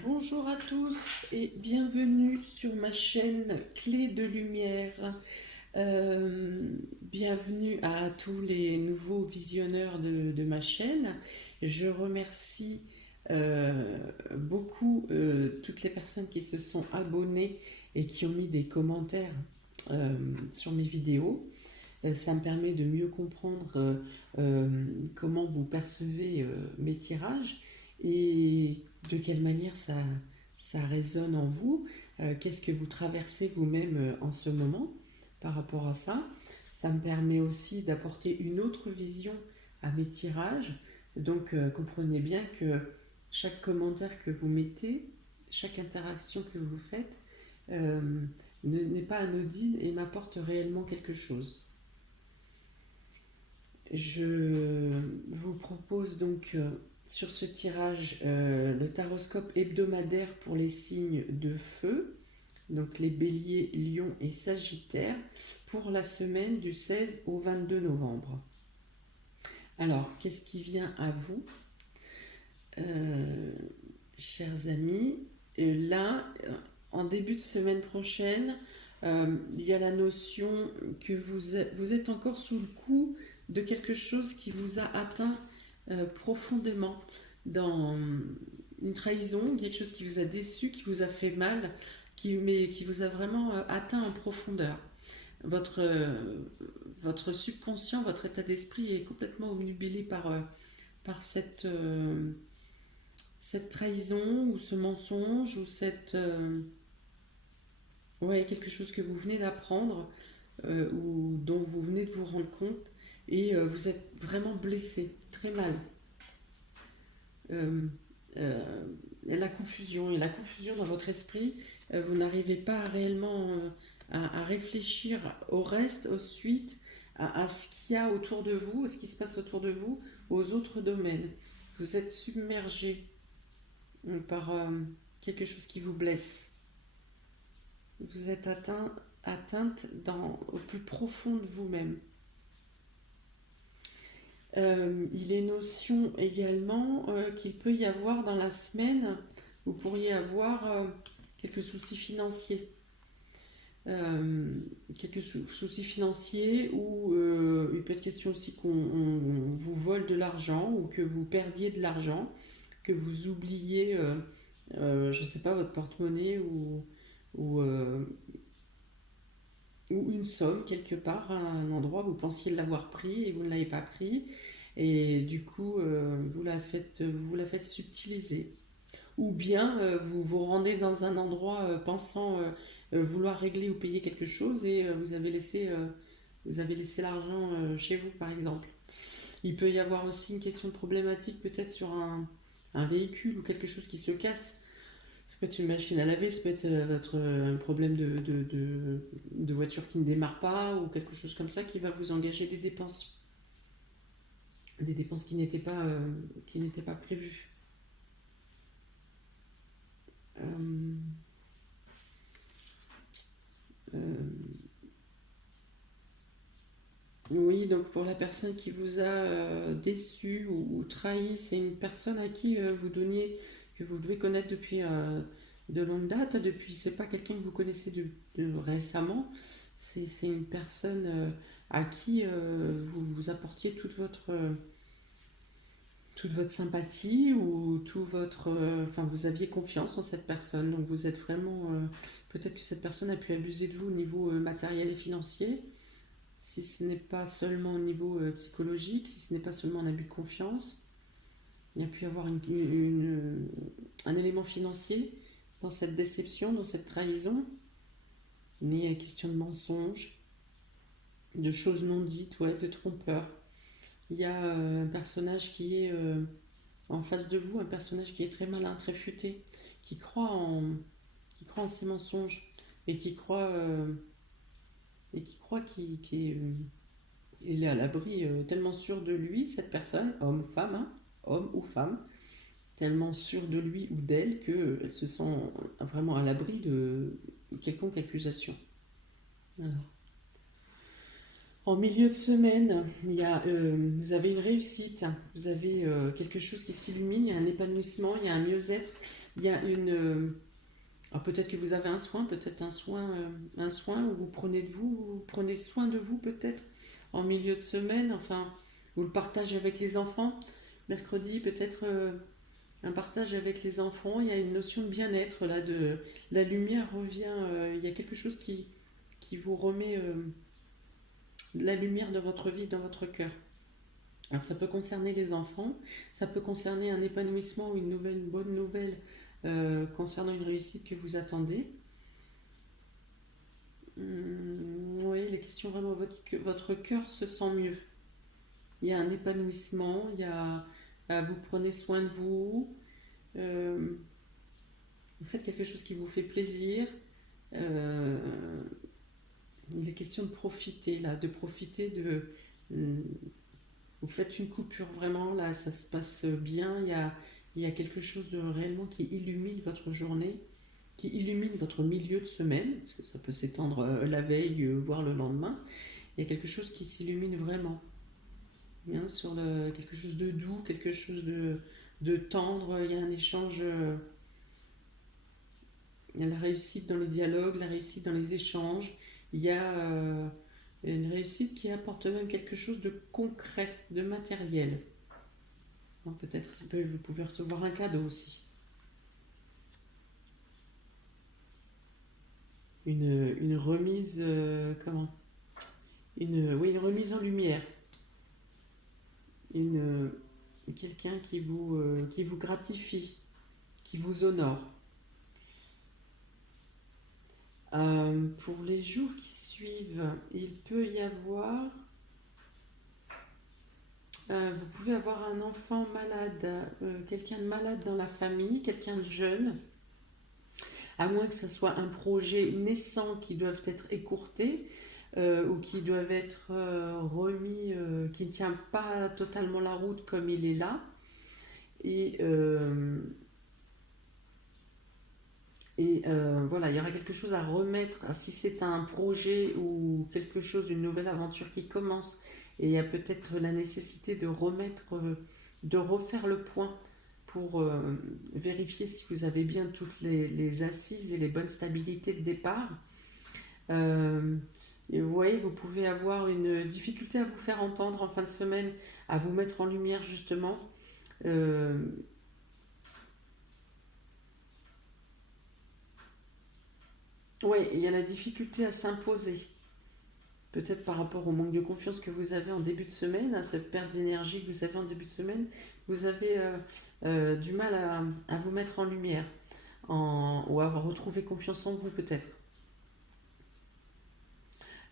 Bonjour à tous et bienvenue sur ma chaîne Clé de Lumière. Bienvenue à tous les nouveaux visionneurs de ma chaîne. Je remercie beaucoup toutes les personnes qui se sont abonnées et qui ont mis des commentaires sur mes vidéos. Ça me permet de mieux comprendre comment vous percevez mes tirages et de quelle manière ça résonne en vous. Qu'est-ce que vous traversez vous-même en ce moment par rapport à ça. Ça me permet aussi d'apporter une autre vision à mes tirages. Donc comprenez bien que chaque commentaire que vous mettez, chaque interaction que vous faites n'est pas anodine et m'apporte réellement quelque chose. Je vous propose donc sur ce tirage le taroscope hebdomadaire pour les signes de feu, donc les béliers, lions et sagittaires, pour la semaine du 16 au 22 novembre. Alors, qu'est-ce qui vient à vous, chers amis? Là, en début de semaine prochaine, il y a la notion que vous êtes encore sous le coup de quelque chose qui vous a atteint profondément dans une trahison, quelque chose qui vous a déçu, qui vous a fait mal, mais qui vous a vraiment atteint en profondeur. Votre subconscient, votre état d'esprit est complètement obnubilé par cette trahison ou ce mensonge ou ouais, quelque chose que vous venez d'apprendre ou dont vous venez de vous rendre compte et vous êtes vraiment blessé, très mal. Euh, euh, et la confusion dans votre esprit, vous n'arrivez pas réellement à réfléchir au reste, aux suites, à ce qu'il y a autour de vous, à ce qui se passe autour de vous, aux autres domaines. Vous êtes submergé par quelque chose qui vous blesse. Vous êtes atteinte au plus profond de vous-même. Il est notion également qu'il peut y avoir dans la semaine, vous pourriez avoir quelques soucis financiers. Quelques soucis financiers ou il peut être question aussi qu'on vous vole de l'argent ou que vous perdiez de l'argent, que vous oubliez, je ne sais pas, votre porte-monnaie ou, euh, ou une somme quelque part à un endroit, vous pensiez l'avoir pris et vous ne l'avez pas pris et du coup vous la faites subtiliser. Ou bien vous vous rendez dans un endroit pensant vouloir régler ou payer quelque chose et vous avez laissé l'argent chez vous par exemple. Il peut y avoir aussi une question de problématique peut-être sur un véhicule ou quelque chose qui se casse. Ça peut être une machine à laver, ça peut être un problème de voiture qui ne démarre pas ou quelque chose comme ça qui va vous engager des dépenses. Des dépenses qui n'étaient pas prévues. Euh, euh, oui, donc pour la personne qui vous a déçu ou trahi, c'est une personne à qui que vous devez connaître depuis de longue date. C'est pas quelqu'un que vous connaissez de récemment. C'est une personne à qui vous apportiez toute votre sympathie ou enfin, vous aviez confiance en cette personne. Donc vous êtes vraiment, peut-être que cette personne a pu abuser de vous au niveau matériel et financier si ce n'est pas seulement au niveau psychologique, si ce n'est pas seulement un abus de confiance, il y a pu y avoir un élément financier dans cette déception, dans cette trahison, né à question de mensonges, de choses non dites, ouais, de trompeurs. Il y a un personnage qui est en face de vous, un personnage qui est très malin, très futé, qui croit qui croit en ses mensonges et qui croit il est à l'abri, tellement sûr de lui, cette personne, homme ou femme, hein, homme ou femme, tellement sûr de lui ou d'elle qu'elle se sent vraiment à l'abri de quelconque accusation. Voilà. En milieu de semaine, vous avez une réussite, vous avez quelque chose qui s'illumine, il y a un épanouissement, il y a un mieux-être, il y a alors peut-être que vous avez un soin, peut-être un soin où vous prenez de vous, vous prenez soin de vous peut-être en milieu de semaine, enfin, vous le partagez avec les enfants. Mercredi, peut-être un partage avec les enfants, il y a une notion de bien-être là, la lumière revient, il y a quelque chose qui vous remet la lumière de votre vie dans votre cœur. Alors ça peut concerner les enfants, ça peut concerner un épanouissement ou une bonne nouvelle concernant une réussite que vous attendez. Oui, les questions vraiment, votre cœur se sent mieux. Il y a un épanouissement, vous prenez soin de vous, euh, vous faites quelque chose qui vous fait plaisir. Euh, il est question de profiter là, de profiter de. Vous faites une coupure vraiment là, ça se passe bien. Il y a quelque chose de réellement qui illumine votre journée, qui illumine votre milieu de semaine, parce que ça peut s'étendre la veille, voire le lendemain. Il y a quelque chose qui s'illumine vraiment. Bien, quelque chose de doux, quelque chose de tendre. Il y a un échange. Il y a la réussite dans les dialogues, la réussite dans les échanges. Il y a une réussite qui apporte même quelque chose de concret, de matériel. Donc peut-être vous pouvez recevoir un cadeau aussi. Une remise, comment oui, une remise en lumière. Une, quelqu'un qui vous gratifie, qui vous honore. Pour les jours qui suivent, il peut y avoir vous pouvez avoir un enfant malade, quelqu'un de malade dans la famille, quelqu'un de jeune, à moins que ce soit un projet naissant qui doivent être écourtés ou qui doivent être remis, qui ne tient pas totalement la route comme il est là. Et, euh, voilà, il y aura quelque chose à remettre, si c'est un projet ou quelque chose, une nouvelle aventure qui commence, et il y a peut-être la nécessité de de refaire le point pour vérifier si vous avez bien toutes les assises et les bonnes stabilités de départ. Euh, et vous voyez, vous pouvez avoir une difficulté à vous faire entendre en fin de semaine, à vous mettre en lumière justement. Euh, oui, il y a la difficulté à s'imposer. Peut-être par rapport au manque de confiance que vous avez en début de semaine, à cette perte d'énergie que vous avez en début de semaine, vous avez du mal à vous mettre en lumière ou à retrouver confiance en vous peut-être.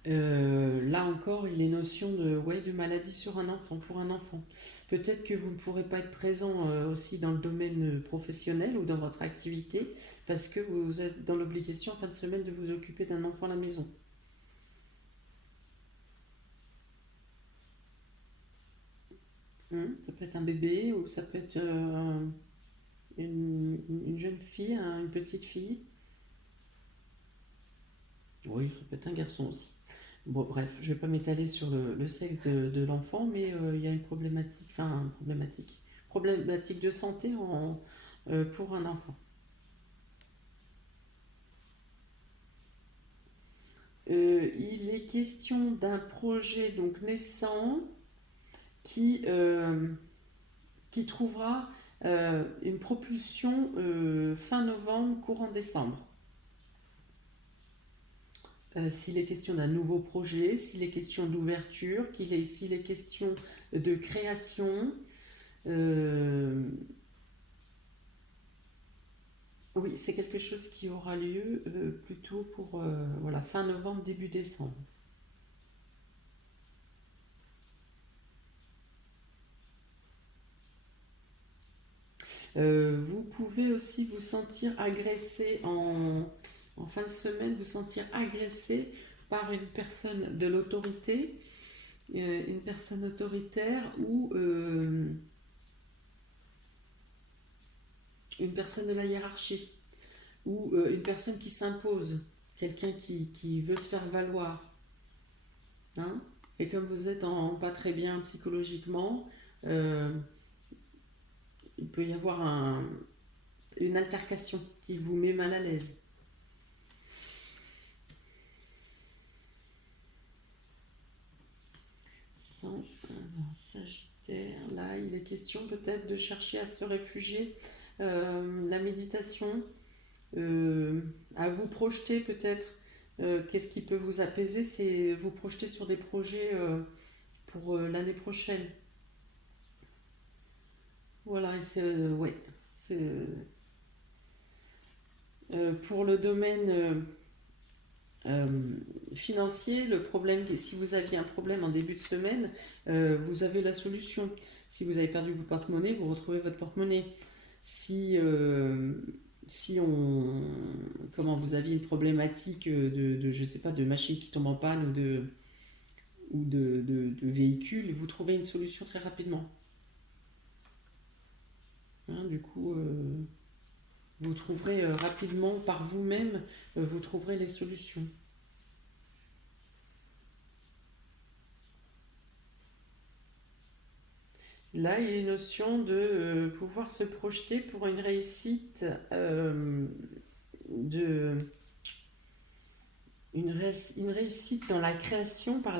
Là encore, il est notion ouais, de maladie sur un enfant, pour un enfant. Peut-être que vous ne pourrez pas être présent aussi dans le domaine professionnel ou dans votre activité parce que vous êtes dans l'obligation en fin de semaine de vous occuper d'un enfant à la maison. Ça peut être un bébé ou ça peut être une jeune fille, une petite fille. Oui, ça peut être un garçon aussi. Bon, bref, je ne vais pas m'étaler sur le sexe de l'enfant, mais il y a une problématique, problématique de santé pour un enfant. Il est question d'un projet donc naissant qui, qui trouvera une propulsion fin novembre, courant décembre. S'il est question d'un nouveau projet, s'il est question d'ouverture, s'il est question de création. euh, oui, c'est quelque chose qui aura lieu plutôt pour voilà, fin novembre, début décembre. Vous pouvez aussi vous sentir agressé en fin de semaine, vous sentir agressé par une personne de l'autorité, une personne autoritaire ou une personne de la hiérarchie ou une personne qui s'impose, quelqu'un qui veut se faire valoir. Hein. Et comme vous êtes pas très bien psychologiquement, euh, il peut y avoir une altercation qui vous met mal à l'aise. Sagittaire, là, il est question peut-être de chercher à se réfugier. La méditation, à vous projeter peut-être. Qu'est-ce qui peut vous apaiser? C'est vous projeter sur des projets pour l'année prochaine. Voilà, et c'est ouais, c'est pour le domaine euh, financier, le problème, si vous aviez un problème en début de semaine, vous avez la solution. Si vous avez perdu votre porte-monnaie, vous retrouvez votre porte-monnaie. Si, si on, comment vous aviez une problématique je sais pas, de machine qui tombe en panne ou de véhicule, vous trouvez une solution très rapidement. Hein, du coup, vous trouverez rapidement par vous-même, vous trouverez les solutions. Là, il y a une notion de pouvoir se projeter pour une réussite, de, une réussite dans la création, par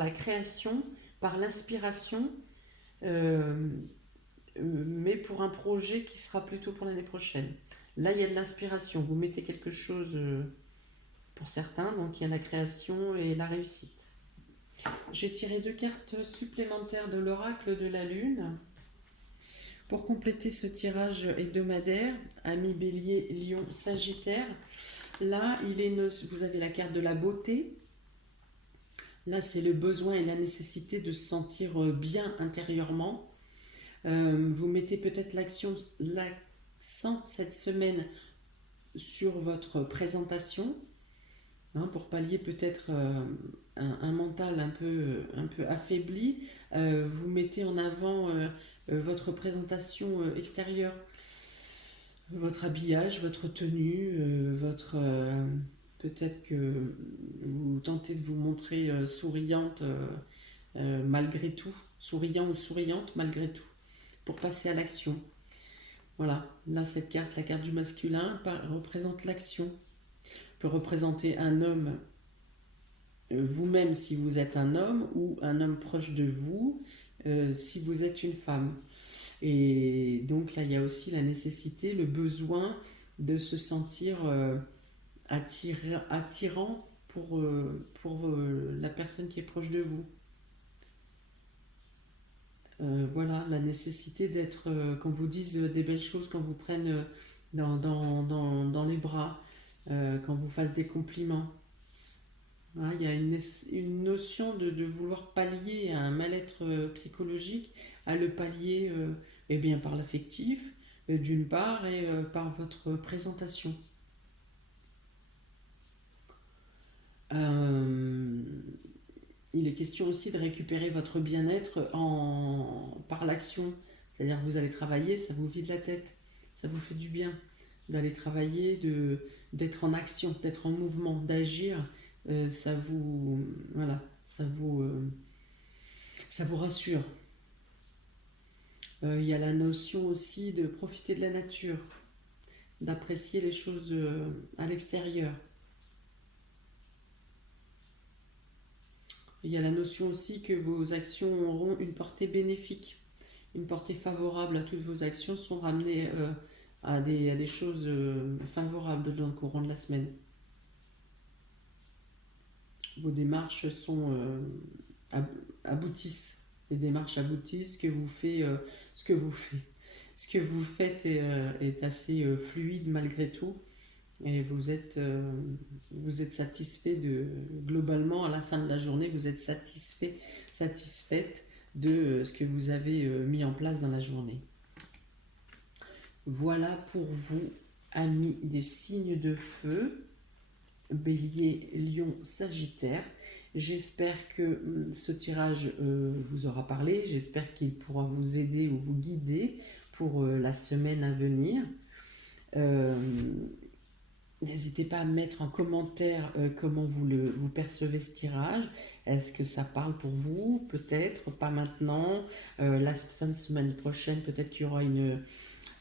l'inspiration, euh, mais pour un projet qui sera plutôt pour l'année prochaine. Là, il y a de l'inspiration. Vous mettez quelque chose pour certains, donc il y a la création et la réussite. J'ai tiré 2 cartes supplémentaires de l'oracle de la Lune. Pour compléter ce tirage hebdomadaire, Amis Bélier, Lion, Sagittaire, là, vous avez la carte de la beauté. Là, c'est le besoin et la nécessité de se sentir bien intérieurement. Vous mettez peut-être l'accent cette semaine sur votre présentation, hein, pour pallier peut-être un mental un peu affaibli. Vous mettez en avant votre présentation extérieure, votre habillage, votre tenue, peut-être que vous tentez de vous montrer souriante malgré tout, souriant ou souriante malgré tout, pour passer à l'action. Voilà, là cette carte, la carte du masculin, représente l'action. Peut représenter un homme, vous-même si vous êtes un homme, ou un homme proche de vous si vous êtes une femme. Et donc là, il y a aussi la nécessité, le besoin de se sentir attirant pour la personne qui est proche de vous. Voilà, la nécessité d'être, qu'on vous dise des belles choses, qu'on vous prenne dans les bras, qu'on vous fasse des compliments. Hein, il y a une notion de vouloir pallier à un mal-être psychologique, à le pallier eh bien, par l'affectif, d'une part, et par votre présentation. Euh, il est question aussi de récupérer votre bien-être par l'action. C'est-à-dire que vous allez travailler, ça vous vide la tête, ça vous fait du bien d'aller travailler, d'être en action, d'être en mouvement, d'agir. Ça vous, voilà, ça vous rassure. Il y a la notion aussi de profiter de la nature, d'apprécier les choses à l'extérieur. Il y a la notion aussi que vos actions auront une portée bénéfique, une portée favorable. À toutes vos actions sont ramenées à des choses favorables dans le courant de la semaine. Vos démarches aboutissent. Les démarches aboutissent. Ce que vous faites est assez fluide malgré tout. Et vous êtes satisfait globalement, à la fin de la journée, vous êtes satisfaite de ce que vous avez mis en place dans la journée. Voilà pour vous, amis des signes de feu, Bélier, Lion, Sagittaire. J'espère que ce tirage vous aura parlé. J'espère qu'il pourra vous aider ou vous guider pour la semaine à venir. N'hésitez pas à mettre en commentaire comment vous percevez ce tirage. Est-ce que ça parle pour vous? Peut-être, pas maintenant. La fin de semaine prochaine, peut-être qu'il y aura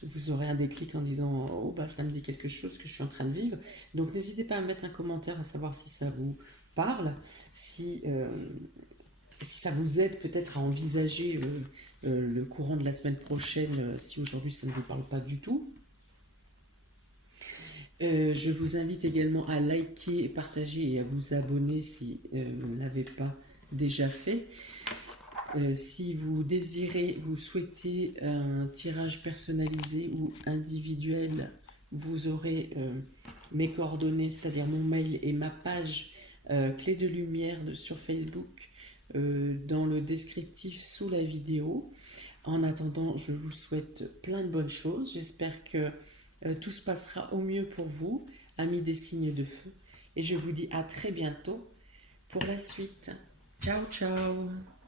vous aurez un déclic en disant oh bah ça me dit quelque chose que je suis en train de vivre. Donc n'hésitez pas à mettre un commentaire à savoir si ça vous parle, si ça vous aide peut-être à envisager le courant de la semaine prochaine, si aujourd'hui ça ne vous parle pas du tout. Je vous invite également à liker, partager et à vous abonner si vous ne l'avez pas déjà fait. Si vous désirez, vous souhaitez un tirage personnalisé ou individuel, vous aurez mes coordonnées, c'est-à-dire mon mail et ma page Clé de Lumière sur Facebook dans le descriptif sous la vidéo. En attendant, je vous souhaite plein de bonnes choses. J'espère que tout se passera au mieux pour vous, amis des signes de feu. Et je vous dis à très bientôt pour la suite. Ciao, ciao!